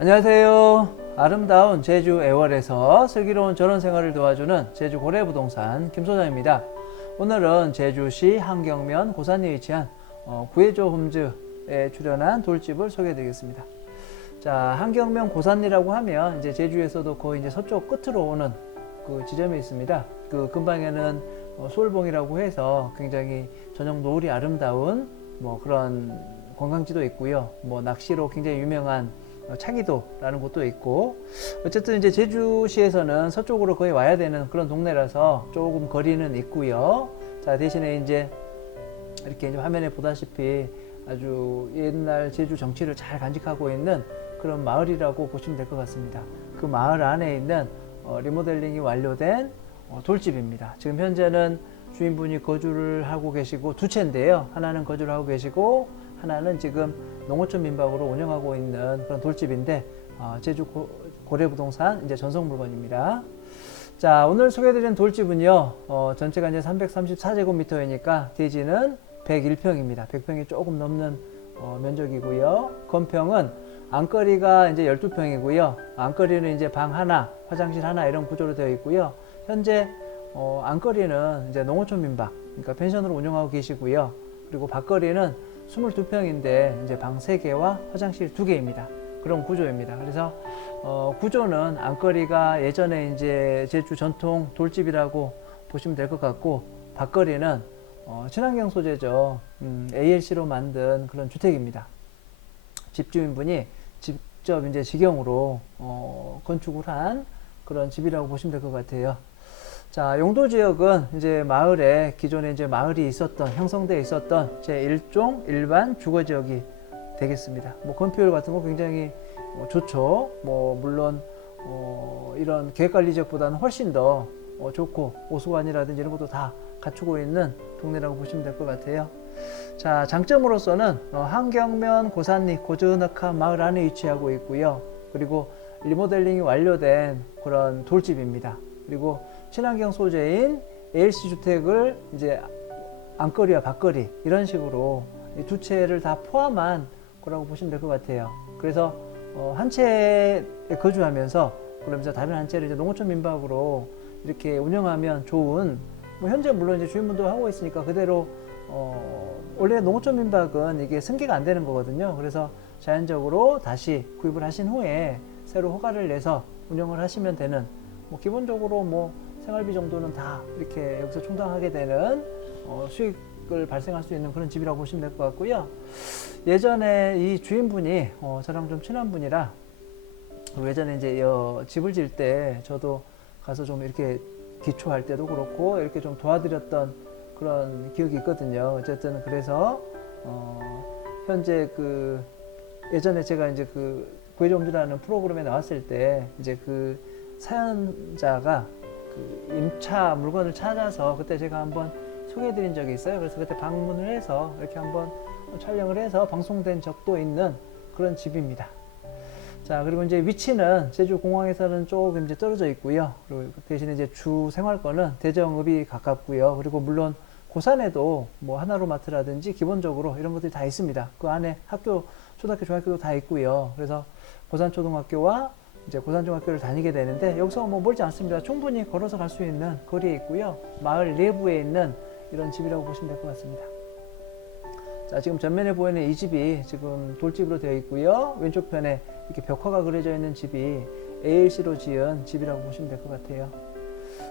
안녕하세요. 아름다운 제주 애월에서 슬기로운 전원 생활을 도와주는 제주 고래 부동산 김 소장입니다. 오늘은 제주시 한경면 고산리에 위치한 어, 구해조 홈즈에 출연한 돌집을 소개해드리겠습니다. 자, 한경면 고산리라고 하면 이제 제주에서도 거의 이제 서쪽 끝으로 오는 그 지점이 있습니다. 그 근방에는 어, 소울봉이라고 해서 굉장히 저녁 노을이 아름다운 뭐 그런 관광지도 있고요. 뭐 낚시로 굉장히 유명한 어, 차기도라는 곳도 있고 어쨌든 이제 제주시에서는 서쪽으로 거의 와야 되는 그런 동네라서 조금 거리는 있고요. 자 대신에 이제 이렇게 이제 화면에 보다시피 아주 옛날 제주 정치를 잘 간직하고 있는 그런 마을이라고 보시면 될 것 같습니다. 그 마을 안에 있는 어, 리모델링이 완료된 어, 돌집입니다. 지금 현재는 주인분이 거주를 하고 계시고 두 채인데요. 하나는 거주를 하고 계시고 하나는 지금 농어촌 민박으로 운영하고 있는 그런 돌집인데 어, 제주 고, 고래부동산 이제 전속 물건입니다. 자 오늘 소개해드린 돌집은요 어, 전체가 이제 334제곱미터이니까 대지는 101평입니다. 100평이 조금 넘는 어, 면적이고요. 건평은 안거리가 이제 12평이고요. 안거리는 이제 방 하나, 화장실 하나 이런 구조로 되어 있고요. 현재 어, 안거리는 이제 농어촌 민박, 그러니까 펜션으로 운영하고 계시고요. 그리고 밖거리는 22평인데 이제 방 3개와 화장실 2개입니다. 그런 구조입니다. 그래서 어, 구조는 안거리가 예전에 이제 제주 전통 돌집이라고 보시면 될 것 같고 밖거리는 어, 친환경 소재죠. 음, ALC로 만든 그런 주택입니다. 집주인분이 직접 이제 직영으로 어, 건축을 한 그런 집이라고 보시면 될 것 같아요. 자, 용도 지역은 이제 마을에 기존에 이제 마을이 있었던 형성돼 있었던 제 1종 일반 주거 지역이 되겠습니다. 뭐 건폐율 같은 거 굉장히 어, 좋죠. 뭐 물론 어, 이런 계획관리 지역보다는 훨씬 더 어, 좋고 오수관이라든지 이런 것도 다 갖추고 있는 동네라고 보시면 될 것 같아요. 자, 장점으로서는 어, 한경면 고산리 고즈넉한 마을 안에 위치하고 있고요. 그리고 리모델링이 완료된 그런 돌집입니다. 그리고 친환경 소재인 ALC 주택을 이제 안거리와 밖거리 이런 식으로 이두 채를 다 포함한 거라고 보시면 될 것 같아요. 그래서 어, 한 채에 거주하면서 그러면서 다른 한 채를 이제 농어촌 민박으로 이렇게 운영하면 좋은 뭐 현재 물론 이제 주인분도 하고 있으니까 그대로 어, 원래 농어촌 민박은 이게 승계가 안 되는 거거든요. 그래서 자연적으로 다시 구입을 하신 후에 새로 허가를 내서 운영을 하시면 되는 뭐 기본적으로 뭐 생활비 정도는 다 이렇게 여기서 충당하게 되는 어, 수익을 발생할 수 있는 그런 집이라고 보시면 될 것 같고요. 예전에 이 주인분이 어, 저랑 좀 친한 분이라 예전에 이제 어, 집을 지을 때 저도 가서 좀 이렇게 기초할 때도 그렇고 이렇게 좀 도와드렸던 그런 기억이 있거든요. 어쨌든 그래서 어, 현재 그 예전에 제가 이제 그 구해좀주라는 프로그램에 나왔을 때 이제 그 사연자가 그 임차 물건을 찾아서 그때 제가 한번 소개해드린 적이 있어요. 그래서 그때 방문을 해서 이렇게 한번 촬영을 해서 방송된 적도 있는 그런 집입니다. 자 그리고 이제 위치는 제주 공항에서는 조금 이제 떨어져 있고요. 그리고 대신에 이제 주 생활권은 대정읍이 가깝고요. 그리고 물론 고산에도 뭐 하나로마트라든지 기본적으로 이런 것들이 다 있습니다. 그 안에 학교, 초등학교, 중학교도 다 있고요. 그래서 고산초등학교와 이제 고산중학교를 다니게 되는데 여기서 뭐 멀지 않습니다. 충분히 걸어서 갈 수 있는 거리에 있고요. 마을 내부에 있는 이런 집이라고 보시면 될 것 같습니다. 자, 지금 전면에 보이는 이 집이 지금 돌집으로 되어 있고요. 왼쪽 편에 이렇게 벽화가 그려져 있는 집이 ALC로 지은 집이라고 보시면 될 것 같아요.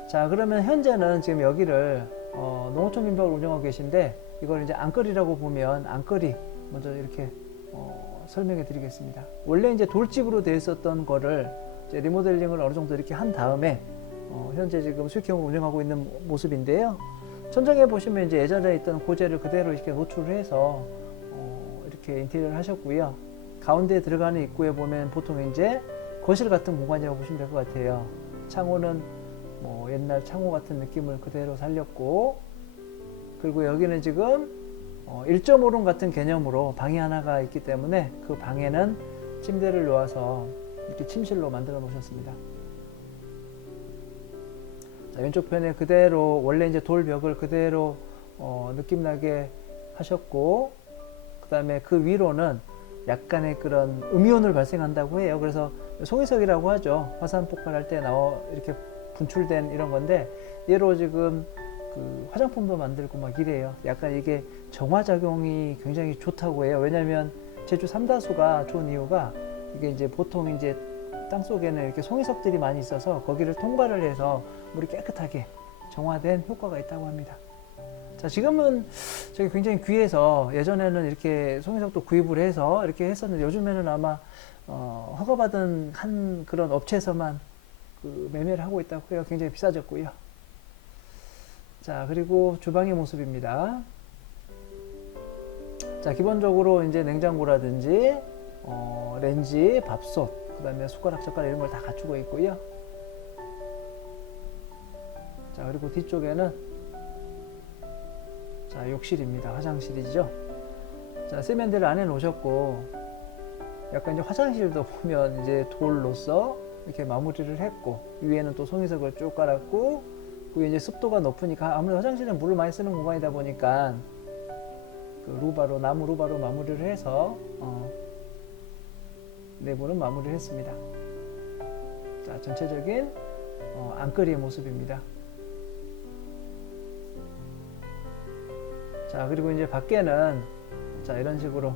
자, 그러면 현재는 지금 여기를 어, 농어촌 민박을 운영하고 계신데 이걸 이제 안거리라고 보면 안거리 먼저 이렇게 어, 설명해 드리겠습니다. 원래 이제 돌집으로 되어 있었던 거를 리모델링을 어느 정도 이렇게 한 다음에 어, 현재 지금 수익형으로 운영하고 있는 모- 모습인데요. 천장에 보시면 이제 예전에 있던 고재를 그대로 이렇게 노출을 해서 어, 이렇게 인테리어를 하셨고요. 가운데 들어가는 입구에 보면 보통 이제 거실 같은 공간이라고 보시면 될 것 같아요. 창호는 뭐 옛날 창호 같은 느낌을 그대로 살렸고 그리고 여기는 지금 어, 1.5룸 같은 개념으로 방이 하나가 있기 때문에 그 방에는 침대를 놓아서 이렇게 침실로 만들어 놓으셨습니다. 자, 왼쪽 편에 그대로 원래 이제 돌벽을 그대로 어, 느낌 나게 하셨고 그 다음에 그 위로는 약간의 그런 음이온을 발생한다고 해요. 그래서 송이석이라고 하죠. 화산 폭발할 때 나와 이렇게 분출된 이런 건데 얘로 지금 그 화장품도 만들고 막 이래요. 약간 이게 정화 작용이 굉장히 좋다고 해요. 왜냐하면 제주 삼다수가 좋은 이유가 이게 이제 보통 이제 땅 속에는 이렇게 송이석들이 많이 있어서 거기를 통발을 해서 물이 깨끗하게 정화된 효과가 있다고 합니다. 자, 지금은 저기 굉장히 귀해서 예전에는 이렇게 송이석도 구입을 해서 이렇게 했었는데 요즘에는 아마 어, 허가받은 한 그런 업체에서만 그 매매를 하고 있다고 해요. 굉장히 비싸졌고요. 자, 그리고 주방의 모습입니다. 자, 기본적으로 이제 냉장고라든지 어, 렌지, 밥솥, 그 다음에 숟가락, 젓가락 이런 걸 다 갖추고 있고요. 자, 그리고 뒤쪽에는 자, 욕실입니다. 화장실이죠. 자, 세면대를 안에 놓으셨고, 약간 이제 화장실도 보면 이제 돌로서 이렇게 마무리를 했고, 위에는 또 송이석을 쭉 깔았고, 그 이제 습도가 높으니까 아무래도 화장실은 물을 많이 쓰는 공간이다 보니까 그 루바로 나무 루바로 마무리를 해서 어, 내부는 마무리를 했습니다. 자 전체적인 어, 안거리의 모습입니다. 자 그리고 이제 밖에는 자 이런 식으로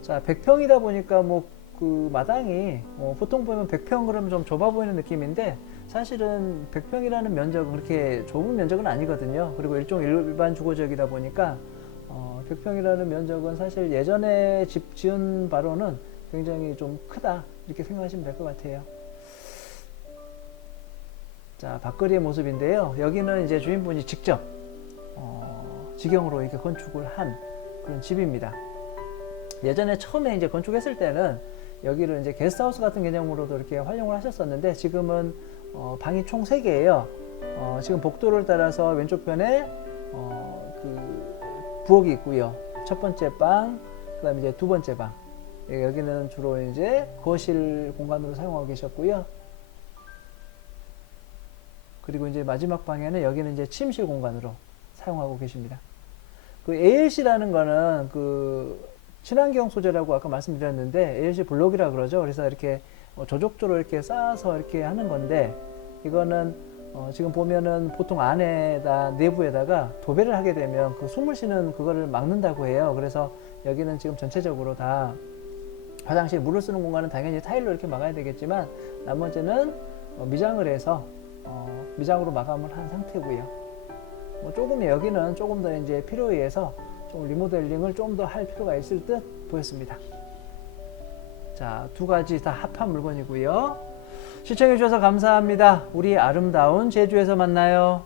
자 100평이다 보니까 뭐 그 마당이 어, 보통 보면 100평 그러면 좀 좁아 보이는 느낌인데 사실은 100평이라는 면적은 그렇게 좁은 면적은 아니거든요. 그리고 일종 일반 주거지역이다 보니까 어, 100평이라는 면적은 사실 예전에 집 지은 바로는 굉장히 좀 크다 이렇게 생각하시면 될 것 같아요. 자 밖거리의 모습인데요. 여기는 이제 주인분이 직접 어, 직영으로 이렇게 건축을 한 그런 집입니다. 예전에 처음에 이제 건축했을 때는 여기를 이제 게스트하우스 같은 개념으로도 이렇게 활용을 하셨었는데 지금은 어, 방이 총 3개예요. 어, 지금 복도를 따라서 왼쪽 편에 어, 그 부엌이 있고요. 첫 번째 방, 그 다음에 이제 두 번째 방. 예, 여기는 주로 이제 거실 공간으로 사용하고 계셨고요. 그리고 이제 마지막 방에는 여기는 이제 침실 공간으로 사용하고 계십니다. 그 ALC라는 거는 그 친환경 소재라고 아까 말씀드렸는데 ALC 블록이라 그러죠. 그래서 이렇게 어, 저족조로 이렇게 쌓아서 이렇게 하는 건데 이거는 어, 지금 보면은 보통 안에다 내부에다가 도배를 하게 되면 그 숨을 쉬는 그거를 막는다고 해요. 그래서 여기는 지금 전체적으로 다 화장실 물을 쓰는 공간은 당연히 타일로 이렇게 막아야 되겠지만 나머지는 어, 미장을 해서 어, 미장으로 마감을 한 상태고요. 뭐 조금 여기는 조금 더 이제 필요에 의해서 좀 리모델링을 좀 더 할 필요가 있을 듯 보였습니다. 자, 두 가지 다 합한 물건이고요. 시청해 주셔서 감사합니다. 우리 아름다운 제주에서 만나요.